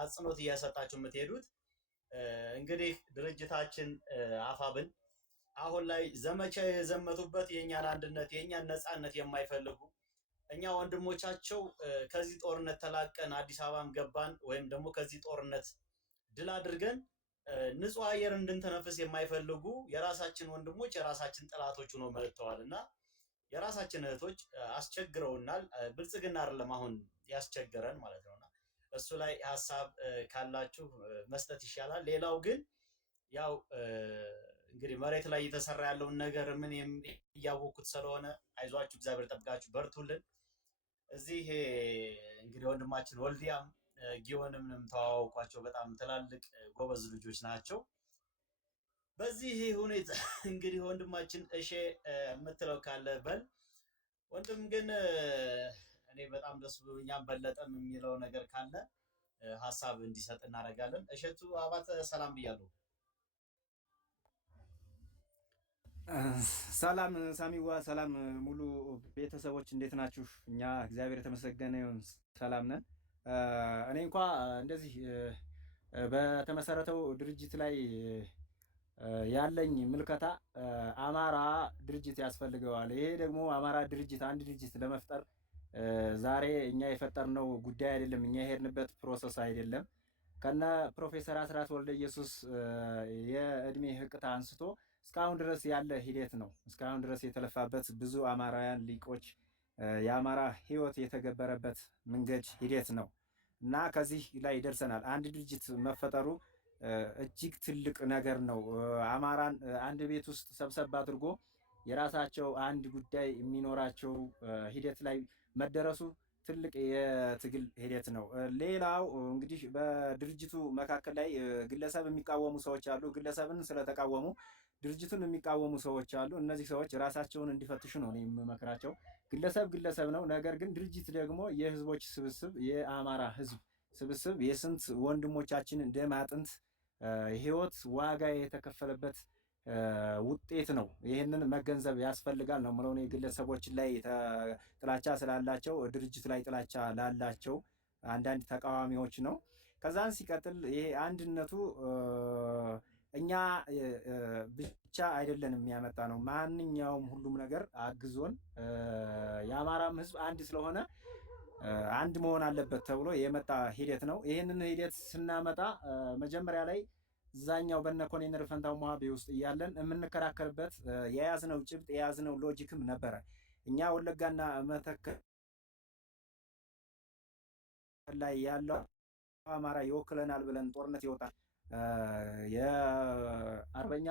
አጽንኦት እየሰጣችሁ የምትሄዱት። እንግዲህ ድርጅታችን አፋብን አሁን ላይ ዘመቻ የዘመቱበት የኛን አንድነት የኛን ነፃነት የማይፈልጉ እኛ ወንድሞቻቸው ከዚህ ጦርነት ተላቀን አዲስ አበባም ገባን ወይም ደግሞ ከዚህ ጦርነት ድል አድርገን ንጹህ አየር እንድንተነፍስ የማይፈልጉ የራሳችን ወንድሞች የራሳችን ጥላቶች ሆነው መጥተዋልና የራሳችን እህቶች አስቸግረውናል። ብልጽግና አይደለም አሁን ያስቸገረን ማለት ነውና እሱ ላይ ሐሳብ ካላችሁ መስጠት ይሻላል። ሌላው ግን ያው እንግዲህ መሬት ላይ እየተሰራ ያለውን ነገር ምን እያወኩት ስለሆነ አይዟችሁ፣ እግዚአብሔር ጠብቃችሁ በርቱልን። እዚህ እንግዲህ ወንድማችን ወልዲያም ጊዮንም ተዋውቋቸው በጣም ትላልቅ ጎበዝ ልጆች ናቸው። በዚህ ሁኔታ እንግዲህ ወንድማችን እሺ የምትለው ካለ በል። ወንድም ግን እኔ በጣም ደስ ብሎኛል። በለጠም የሚለው ነገር ካለ ሐሳብ እንዲሰጥ እናደርጋለን። እሸቱ አባተ ሰላም ብያለሁ። ሰላም ሳሚዋ፣ ሰላም ሙሉ ቤተሰቦች እንዴት ናችሁ? እኛ እግዚአብሔር የተመሰገነ ይሁን ሰላም ነን። እኔ እንኳ እንደዚህ በተመሰረተው ድርጅት ላይ ያለኝ ምልከታ አማራ ድርጅት ያስፈልገዋል። ይሄ ደግሞ አማራ ድርጅት አንድ ድርጅት ለመፍጠር ዛሬ እኛ የፈጠርነው ጉዳይ አይደለም፣ እኛ የሄድንበት ፕሮሰስ አይደለም። ከነ ፕሮፌሰር አስራት ወልደ ኢየሱስ የእድሜ ህቅታ አንስቶ እስካሁን ድረስ ያለ ሂደት ነው። እስካሁን ድረስ የተለፋበት ብዙ አማራውያን ሊቆች የአማራ ህይወት የተገበረበት መንገድ ሂደት ነው እና ከዚህ ላይ ደርሰናል። አንድ ድርጅት መፈጠሩ እጅግ ትልቅ ነገር ነው። አማራን አንድ ቤት ውስጥ ሰብሰብ አድርጎ የራሳቸው አንድ ጉዳይ የሚኖራቸው ሂደት ላይ መደረሱ ትልቅ የትግል ሂደት ነው። ሌላው እንግዲህ በድርጅቱ መካከል ላይ ግለሰብ የሚቃወሙ ሰዎች አሉ። ግለሰብን ስለተቃወሙ ድርጅቱን የሚቃወሙ ሰዎች አሉ። እነዚህ ሰዎች ራሳቸውን እንዲፈትሹ ነው የምመክራቸው። ግለሰብ ግለሰብ ነው። ነገር ግን ድርጅት ደግሞ የህዝቦች ስብስብ፣ የአማራ ህዝብ ስብስብ፣ የስንት ወንድሞቻችን ደም አጥንት ህይወት ዋጋ የተከፈለበት ውጤት ነው። ይህንን መገንዘብ ያስፈልጋል ነው የምለው። ግለሰቦች ላይ ጥላቻ ስላላቸው ድርጅት ላይ ጥላቻ ላላቸው አንዳንድ ተቃዋሚዎች ነው። ከዛን ሲቀጥል ይሄ አንድነቱ እኛ ብቻ አይደለንም የሚያመጣ ነው። ማንኛውም ሁሉም ነገር አግዞን የአማራም ህዝብ አንድ ስለሆነ አንድ መሆን አለበት ተብሎ የመጣ ሂደት ነው። ይህንን ሂደት ስናመጣ መጀመሪያ ላይ እዛኛው በነ ኮሎኔል ፈንታው ሞሃቤ ውስጥ እያለን የምንከራከርበት የያዝነው ጭብጥ የያዝነው ሎጂክም ነበረ። እኛ ወለጋና መተከል ላይ ያለው አማራ ይወክለናል ብለን ጦርነት ይወጣል። የአርበኛ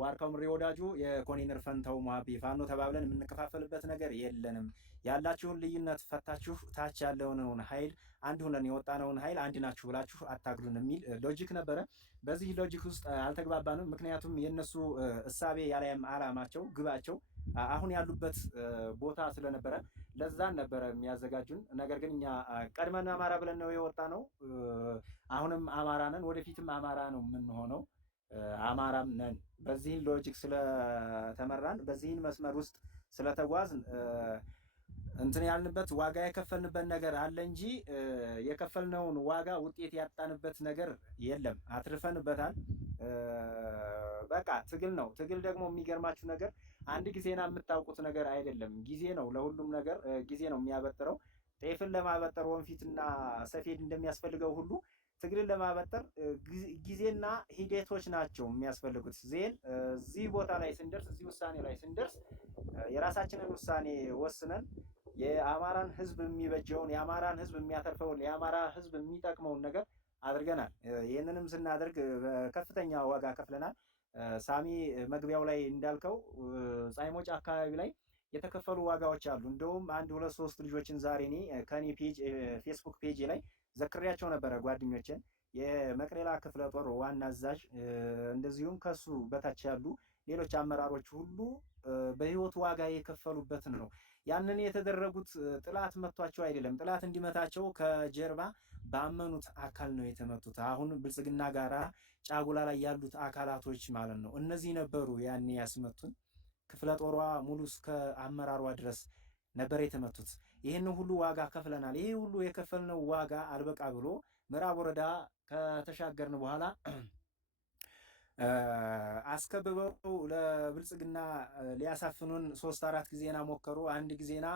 ዋርካው ምሬ ወዳጁ የኮሎኔል ፈንታው ሞሃቤ ፋኖ ተባብለን የምንከፋፈልበት ነገር የለንም። ያላችሁን ልዩነት ፈታችሁ ታች ያለውን ኃይል አንድ ሆነን የወጣነውን ኃይል አንድ ናችሁ ብላችሁ አታግሉን የሚል ሎጂክ ነበረ። በዚህ ሎጂክ ውስጥ አልተግባባንም። ምክንያቱም የነሱ እሳቤ ያለያም አላማቸው ግባቸው አሁን ያሉበት ቦታ ስለነበረ ለዛን ነበረ የሚያዘጋጁን። ነገር ግን እኛ ቀድመን አማራ ብለን ነው የወጣነው። አሁንም አማራ ነን፣ ወደፊትም አማራ ነው የምንሆነው። አማራም ነን። በዚህ ሎጂክ ስለተመራን በዚህን መስመር ውስጥ ስለተጓዝን እንትን ያልንበት ዋጋ የከፈልንበት ነገር አለ እንጂ የከፈልነውን ዋጋ ውጤት ያጣንበት ነገር የለም። አትርፈንበታል። በቃ ትግል ነው። ትግል ደግሞ የሚገርማችሁ ነገር አንድ ጊዜና የምታውቁት ነገር አይደለም። ጊዜ ነው፣ ለሁሉም ነገር ጊዜ ነው የሚያበጥረው። ጤፍን ለማበጠር ወንፊትና ሰፌድ እንደሚያስፈልገው ሁሉ ትግልን ለማበጠር ጊዜና ሂደቶች ናቸው የሚያስፈልጉት። ዜን እዚህ ቦታ ላይ ስንደርስ፣ እዚህ ውሳኔ ላይ ስንደርስ የራሳችንን ውሳኔ ወስነን የአማራን ህዝብ የሚበጀውን፣ የአማራን ህዝብ የሚያተርፈውን፣ የአማራ ህዝብ የሚጠቅመውን ነገር አድርገናል። ይህንንም ስናደርግ ከፍተኛ ዋጋ ከፍለናል። ሳሚ መግቢያው ላይ እንዳልከው ፀሐይሞጭ አካባቢ ላይ የተከፈሉ ዋጋዎች አሉ። እንደውም አንድ ሁለት ሶስት ልጆችን ዛሬ እኔ ከኔ ፔጅ ፌስቡክ ፔጅ ላይ ዘክሬያቸው ነበረ። ጓደኞችን የመቅደላ ክፍለ ጦር ዋና አዛዥ እንደዚሁም ከሱ በታች ያሉ ሌሎች አመራሮች ሁሉ በህይወት ዋጋ የከፈሉበት ነው። ያንን የተደረጉት ጥላት መቷቸው አይደለም። ጥላት እንዲመታቸው ከጀርባ ባመኑት አካል ነው የተመቱት። አሁን ብልጽግና ጋራ ጫጉላ ላይ ያሉት አካላቶች ማለት ነው። እነዚህ ነበሩ ያኔ ያስመቱን። ክፍለ ጦሯ ሙሉ እስከ አመራሯ ድረስ ነበር የተመቱት። ይህን ሁሉ ዋጋ ከፍለናል። ይሄ ሁሉ የከፈልነው ዋጋ አልበቃ ብሎ ምዕራብ ወረዳ ከተሻገርን በኋላ አስከብበው ለብልጽግና ሊያሳፍኑን 3-4 ጊዜና ሞከሩ። አንድ ጊዜና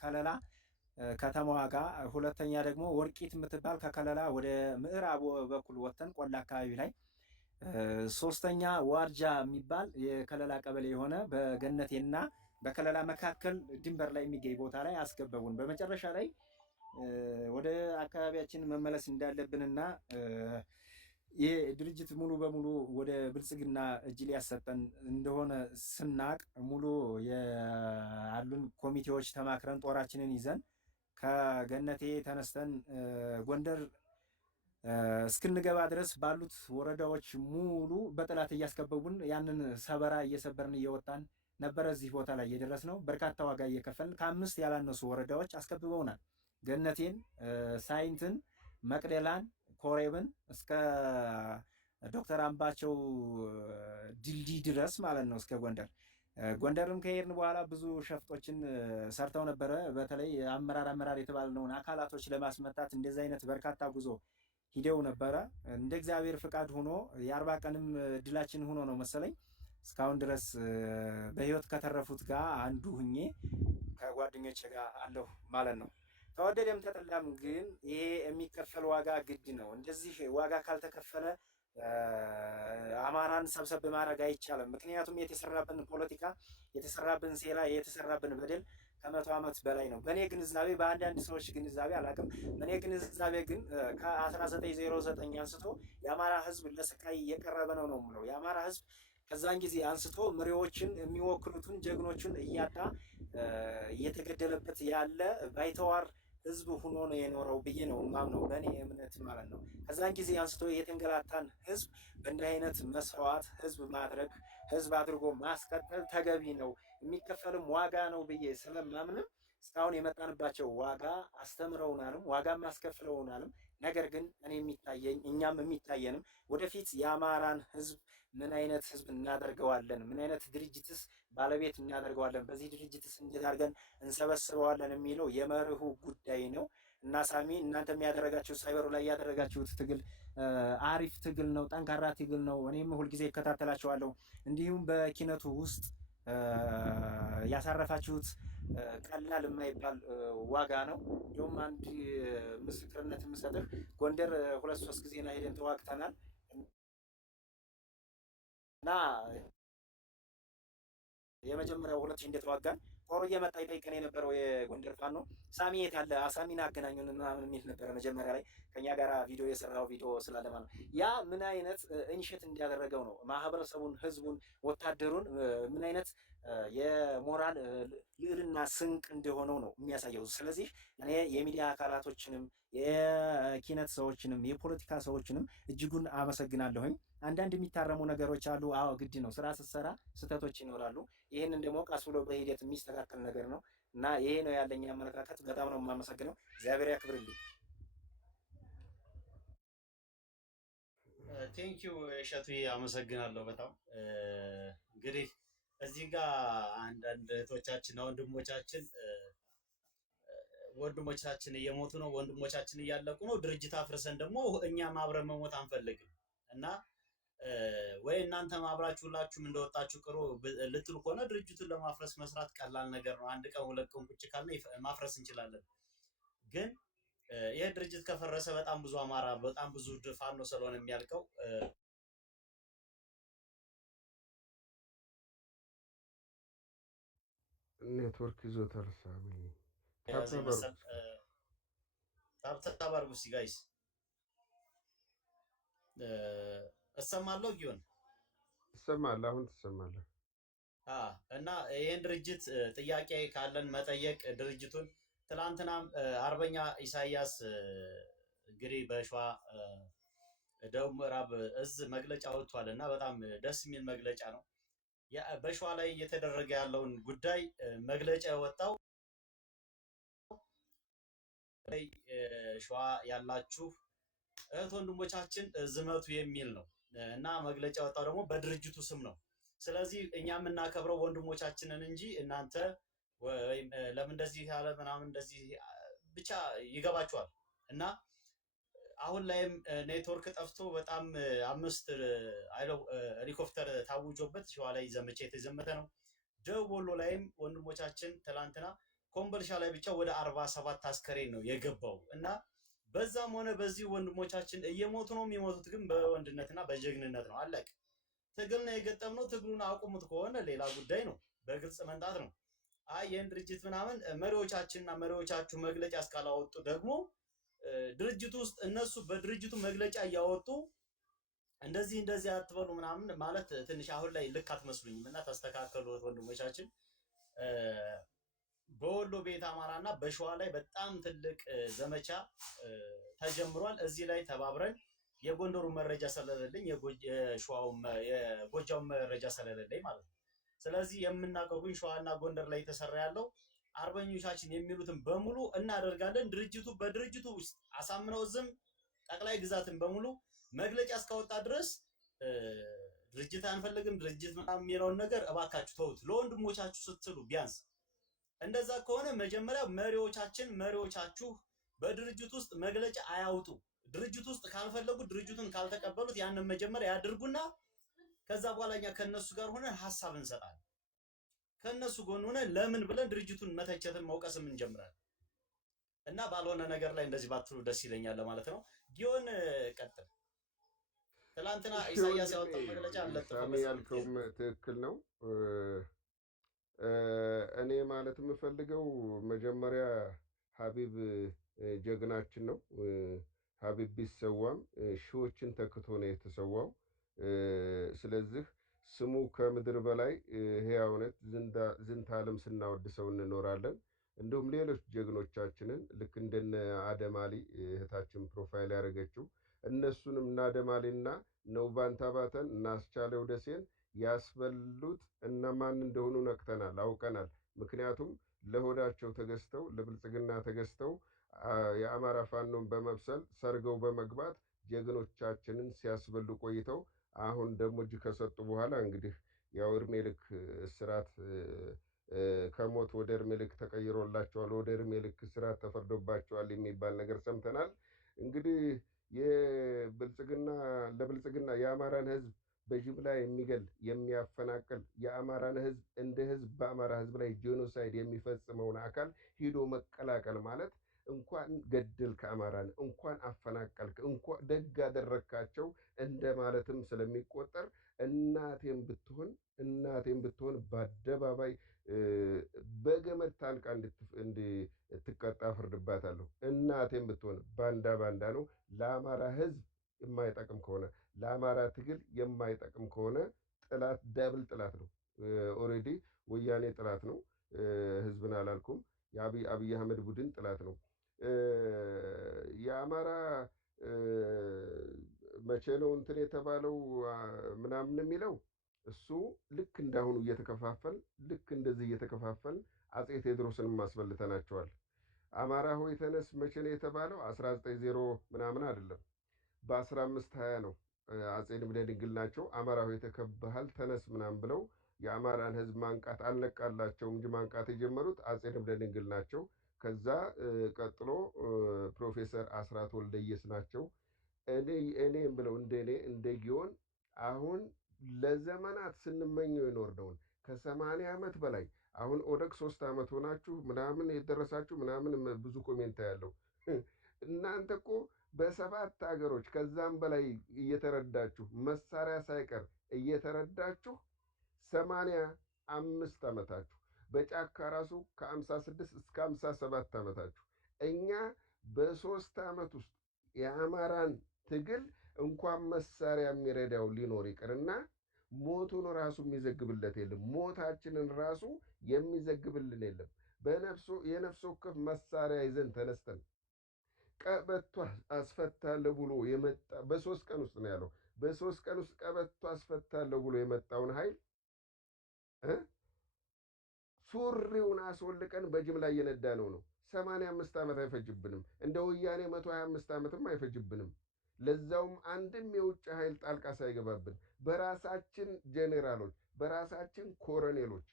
ከለላ ከተማዋ ጋር፣ ሁለተኛ ደግሞ ወርቂት የምትባል ከከለላ ወደ ምዕራብ በኩል ወተን ቆላ አካባቢ ላይ፣ ሶስተኛ ዋርጃ የሚባል የከለላ ቀበሌ የሆነ በገነቴና በከለላ መካከል ድንበር ላይ የሚገኝ ቦታ ላይ አስገበቡን። በመጨረሻ ላይ ወደ አካባቢያችን መመለስ እንዳለብንና ይህ ድርጅት ሙሉ በሙሉ ወደ ብልጽግና እጅ ሊያሰጠን እንደሆነ ስናቅ ሙሉ ያሉን ኮሚቴዎች ተማክረን ጦራችንን ይዘን ከገነቴ ተነስተን ጎንደር እስክንገባ ድረስ ባሉት ወረዳዎች ሙሉ በጠላት እያስከበቡን ያንን ሰበራ እየሰበርን እየወጣን ነበረ እዚህ ቦታ ላይ የደረስነው። በርካታ ዋጋ እየከፈልን ከ5 ያላነሱ ወረዳዎች አስከብበውናል። ገነቴን፣ ሳይንትን፣ መቅደላን፣ ኮሬብን እስከ ዶክተር አምባቸው ድልድይ ድረስ ማለት ነው እስከ ጎንደር። ጎንደርም ከሄድን በኋላ ብዙ ሸፍጦችን ሰርተው ነበረ። በተለይ አመራር የተባልነውን አካላቶች ለማስመታት እንደዚህ አይነት በርካታ ጉዞ ሂደው ነበረ። እንደ እግዚአብሔር ፍቃድ ሆኖ የ40 ቀንም ድላችን ሆኖ ነው መሰለኝ እስካሁን ድረስ በህይወት ከተረፉት ጋር አንዱ ሁኜ ከጓደኞቼ ጋር አለሁ ማለት ነው። ተወደደም ተጠላም ግን ይሄ የሚከፈል ዋጋ ግድ ነው። እንደዚህ ዋጋ ካልተከፈለ አማራን ሰብሰብ ማድረግ አይቻልም። ምክንያቱም የተሰራብን ፖለቲካ፣ የተሰራብን ሴራ፣ የተሰራብን በደል ከ100 ዓመት በላይ ነው። በእኔ ግንዛቤ፣ በአንዳንድ ሰዎች ግንዛቤ አላውቅም። በእኔ ግንዛቤ ግን ከ1909 አንስቶ የአማራ ህዝብ ለስቃይ እየቀረበ ነው የምለው። የአማራ ህዝብ ከዛን ጊዜ አንስቶ መሪዎችን የሚወክሉትን ጀግኖቹን እያጣ እየተገደለበት ያለ ባይተዋር ህዝብ ሆኖ ነው የኖረው ብዬ ነው ማምነው፣ በእኔ እምነት ማለት ነው። ከዛን ጊዜ አንስቶ የተንገላታን ህዝብ በእንዲህ አይነት መስዋዕት ህዝብ ማድረግ፣ ህዝብ አድርጎ ማስቀጠል ተገቢ ነው፣ የሚከፈልም ዋጋ ነው ብዬ ስለማምንም እስካሁን የመጣንባቸው ዋጋ አስተምረውናልም፣ ዋጋም አስከፍለውናልም። ነገር ግን እኔ የሚታየኝ እኛም የሚታየንም ወደፊት የአማራን ህዝብ ምን አይነት ህዝብ እናደርገዋለን፣ ምን አይነት ድርጅትስ ባለቤት እናደርገዋለን፣ በዚህ ድርጅትስ እንዴት አድርገን እንሰበስበዋለን የሚለው የመርሁ ጉዳይ ነው። እና ሳሚ እናንተ የሚያደረጋችሁት ሳይበሩ ላይ ያደረጋችሁት ትግል አሪፍ ትግል ነው፣ ጠንካራ ትግል ነው። እኔም ሁልጊዜ እከታተላችኋለሁ። እንዲሁም በኪነቱ ውስጥ ያሳረፋችሁት ቀላል የማይባል ዋጋ ነው። እንዲሁም አንድ ምስክርነት የምሰጥህ ጎንደር 2-3 ጊዜና ሄደን ተዋግተናል እና የመጀመሪያው 2000 እንደተዋጋን ጦሩ እየመጣ ይጠይቀን የነበረው የጎንደር ፋኖ ሳሚ የት አለ አሳሚን አገናኙን ምናምን የሚል ነበረ። መጀመሪያ ላይ ከኛ ጋር ቪዲዮ የሰራው ቪዲዮ ስላለ ማለት ነው። ያ ምን አይነት ኢኒሼት እንዲያደረገው ነው ማህበረሰቡን፣ ህዝቡን፣ ወታደሩን ምን አይነት የሞራል ልዕልና ስንቅ እንደሆነው ነው የሚያሳየው። ስለዚህ እኔ የሚዲያ አካላቶችንም የኪነት ሰዎችንም የፖለቲካ ሰዎችንም እጅጉን አመሰግናለሁኝ። አንዳንድ የሚታረሙ ነገሮች አሉ። አዎ ግድ ነው። ስራ ስትሰራ ስህተቶች ይኖራሉ። ይህንን ደግሞ ቀስ ብሎ በሂደት የሚስተካከል ነገር ነው እና ይሄ ነው ያለኝ አመለካከት። በጣም ነው የማመሰግነው። እግዚአብሔር ያክብርልኝ። ቴንኪው እሸቱ፣ አመሰግናለሁ በጣም እንግዲህ እዚህ ጋር አንዳንድ እህቶቻችንና ወንድሞቻችን እየሞቱ ነው፣ ወንድሞቻችን እያለቁ ነው። ድርጅት አፍርሰን ደግሞ እኛም አብረን መሞት አንፈልግም እና ወይ እናንተ አብራችሁላችሁም እንደወጣችሁ ቅሩ ልትሉ ከሆነ ድርጅቱን ለማፍረስ መስራት ቀላል ነገር ነው። አንድ ቀን 2 ቀን ቁጭ ካልን ማፍረስ እንችላለን። ግን ይሄ ድርጅት ከፈረሰ በጣም ብዙ አማራ፣ በጣም ብዙ ፋኖ ስለሆነ የሚያልቀው ኔትወርክ ይዞታል። ሳሚ ታብታብ አድርጉ እስኪ ጋይስ። እሰማለሁ ጊዮን ትሰማለህ? አሁን ትሰማለህ? እና ይህን ድርጅት ጥያቄ ካለን መጠየቅ ድርጅቱን ትላንትናም አርበኛ ኢሳያስ እንግዲህ በሸዋ ደቡብ ምዕራብ እዝ መግለጫ ወጥቷል እና በጣም ደስ የሚል መግለጫ ነው። በሸዋ ላይ እየተደረገ ያለውን ጉዳይ መግለጫ የወጣው ሸዋ ያላችሁ እህት ወንድሞቻችን ዝመቱ የሚል ነው እና መግለጫ የወጣው ደግሞ በድርጅቱ ስም ነው። ስለዚህ እኛ የምናከብረው ወንድሞቻችንን እንጂ እናንተ ወይም ለምን እንደዚህ ያለ ምናምን እንደዚህ ብቻ ይገባችኋል። እና አሁን ላይም ኔትወርክ ጠፍቶ በጣም 5 ሄሊኮፕተር ታውጆበት ሸዋ ላይ ዘመቻ የተዘመተ ነው። ደቡብ ወሎ ላይም ወንድሞቻችን ትላንትና ኮምቦልቻ ላይ ብቻ ወደ 47 አስከሬን ነው የገባው እና በዛም ሆነ በዚህ ወንድሞቻችን እየሞቱ ነው። የሚሞቱት ግን በወንድነትና በጀግንነት ነው። አለቅ ትግል ነው የገጠምነው። ትግሉን አቁሙት ከሆነ ሌላ ጉዳይ ነው። በግልጽ መንጣት ነው። አይ ይህን ድርጅት ምናምን መሪዎቻችንና መሪዎቻችሁ መግለጫ እስካላወጡ ደግሞ ድርጅቱ ውስጥ እነሱ በድርጅቱ መግለጫ እያወጡ እንደዚህ አትበሉ ምናምን ማለት ትንሽ አሁን ላይ ልክ አትመስሉኝም እና ተስተካከሉ ወንድሞቻችን። በወሎ ቤት አማራና በሸዋ ላይ በጣም ትልቅ ዘመቻ ተጀምሯል። እዚህ ላይ ተባብረን የጎንደሩ መረጃ ስለሌለኝ የጎጃው መረጃ ስለሌለኝ ማለት ነው። ስለዚህ የምናውቀው ግን ሸዋና ጎንደር ላይ የተሰራ ያለው አርበኞቻችን የሚሉትን በሙሉ እናደርጋለን። ድርጅቱ በድርጅቱ ውስጥ አሳምነው ዝም ጠቅላይ ግዛትን በሙሉ መግለጫ እስካወጣ ድረስ ድርጅት አንፈልግም ድርጅት ምናምን የሚለውን ነገር እባካችሁ ተውት፣ ለወንድሞቻችሁ ስትሉ ቢያንስ እንደዛ ከሆነ መጀመሪያ መሪዎቻችሁ በድርጅት ውስጥ መግለጫ አያውጡ። ድርጅት ውስጥ ካልፈለጉ ድርጅቱን ካልተቀበሉት ያንን መጀመሪያ ያድርጉና ከዛ በኋላ እኛ ከነሱ ጋር ሆነን ሀሳብ እንሰጣለን። ከነሱ ጎን ሆነን ለምን ብለን ድርጅቱን መተቸትን መውቀስም እንጀምራለን። እና ባልሆነ ነገር ላይ እንደዚህ ባትሉ ደስ ይለኛል ለማለት ነው። ጊዮን ቀጥል። ትላንትና ኢሳያስ ያወጣው መግለጫ ሳሚ ያልከውም ትክክል ነው። እኔ ማለት የምፈልገው መጀመሪያ ሀቢብ ጀግናችን ነው። ሀቢብ ቢሰዋም ሺዎችን ተክቶ ነው የተሰዋው። ስለዚህ ስሙ ከምድር በላይ ሕያውነት ዝንተ ዓለም ስናወድሰው እንኖራለን። እንዲሁም ሌሎች ጀግኖቻችንን ልክ እንደነ አደማሊ እህታችን ፕሮፋይል ያደረገችው እነሱንም እና አደማሊና ነውባንታ ባተን እና አስቻለው ደሴን ያስበሉት እነማን እንደሆኑ ነቅተናል፣ አውቀናል። ምክንያቱም ለሆዳቸው ተገዝተው ለብልጽግና ተገዝተው የአማራ ፋኖን በመብሰል ሰርገው በመግባት ጀግኖቻችንን ሲያስበሉ ቆይተው አሁን ደግሞ እጅ ከሰጡ በኋላ እንግዲህ ያው እድሜ ልክ እስራት ከሞት ወደ እድሜ ልክ ተቀይሮላቸዋል፣ ወደ እድሜ ልክ እስራት ተፈርዶባቸዋል የሚባል ነገር ሰምተናል። እንግዲህ ለብልጽግና የአማራን ህዝብ በጅምላ የሚገል የሚያፈናቅል የአማራን ህዝብ እንደ ህዝብ በአማራ ህዝብ ላይ ጄኖሳይድ የሚፈጽመውን አካል ሂዶ መቀላቀል ማለት እንኳን ገደልክ አማራን እንኳን አፈናቀልክ እንኳን ደግ አደረካቸው እንደ ማለትም ስለሚቆጠር እናቴም ብትሆን በአደባባይ በገመድ ታንቃ እንድትቀጣ ፍርድባታለሁ። እናቴም ብትሆን ባንዳ ነው። ለአማራ ህዝብ የማይጠቅም ከሆነ ለአማራ ትግል የማይጠቅም ከሆነ ጥላት ደብል ጥላት ነው። ኦሬዲ ወያኔ ጥላት ነው። ህዝብን አላልኩም። የአብይ አህመድ ቡድን ጥላት ነው። የአማራ መቼ ነው እንትን የተባለው ምናምን የሚለው እሱ ልክ እንዳሁኑ እየተከፋፈል ልክ እንደዚህ እየተከፋፈል አጼ ቴዎድሮስን ማስበልተናቸዋል። አማራ ሆይ ተነስ መቼ ነው የተባለው? 1900 ምናምን አይደለም በ1520 ነው። አጼ ልብነ ድንግል ናቸው አማራ ሆይ ተከበሃል ተነስ ምናምን ብለው የአማራን ህዝብ ማንቃት አልነቃላቸውም እንጂ ማንቃት የጀመሩት አጼ ልብነ ድንግል ናቸው። ከዛ ቀጥሎ ፕሮፌሰር አስራት ወልደየስ ናቸው። እኔ ብለው እንደ ጊዮን አሁን ለዘመናት ስንመኘው የኖርነውን ከ80 ዓመት በላይ አሁን ኦደግ 3 ዓመት ሆናችሁ ምናምን የደረሳችሁ ምናምን ብዙ ኮሜንት ያለው እናንተ እኮ በ7 ሀገሮች ከዛም በላይ እየተረዳችሁ መሳሪያ ሳይቀር እየተረዳችሁ 85 ዓመታችሁ በጫካ ራሱ ከ56 እስከ 57 ዓመታችሁ እኛ በ3 ዓመት ውስጥ የአማራን ትግል እንኳን መሳሪያ የሚረዳው ሊኖር ይቅርና ሞቱን ራሱ የሚዘግብለት የለም። ሞታችንን ራሱ የሚዘግብልን የለም። የነፍስ ወከፍ መሳሪያ ይዘን ተነስተን ቀበቶ አስፈታለሁ ብሎ የመጣ በ3 ቀን ውስጥ ነው ያለው። በ3 ቀን ውስጥ ቀበቶ አስፈታለሁ ብሎ የመጣውን ኃይል ሱሪውን አስወልቀን በጅምላ እየነዳ ነው። 85 ዓመት አይፈጅብንም። እንደ ወያኔ 125 ዓመትም አይፈጅብንም። ለዛውም አንድም የውጭ ኃይል ጣልቃ ሳይገባብን በራሳችን ጄኔራሎች በራሳችን ኮሎኔሎች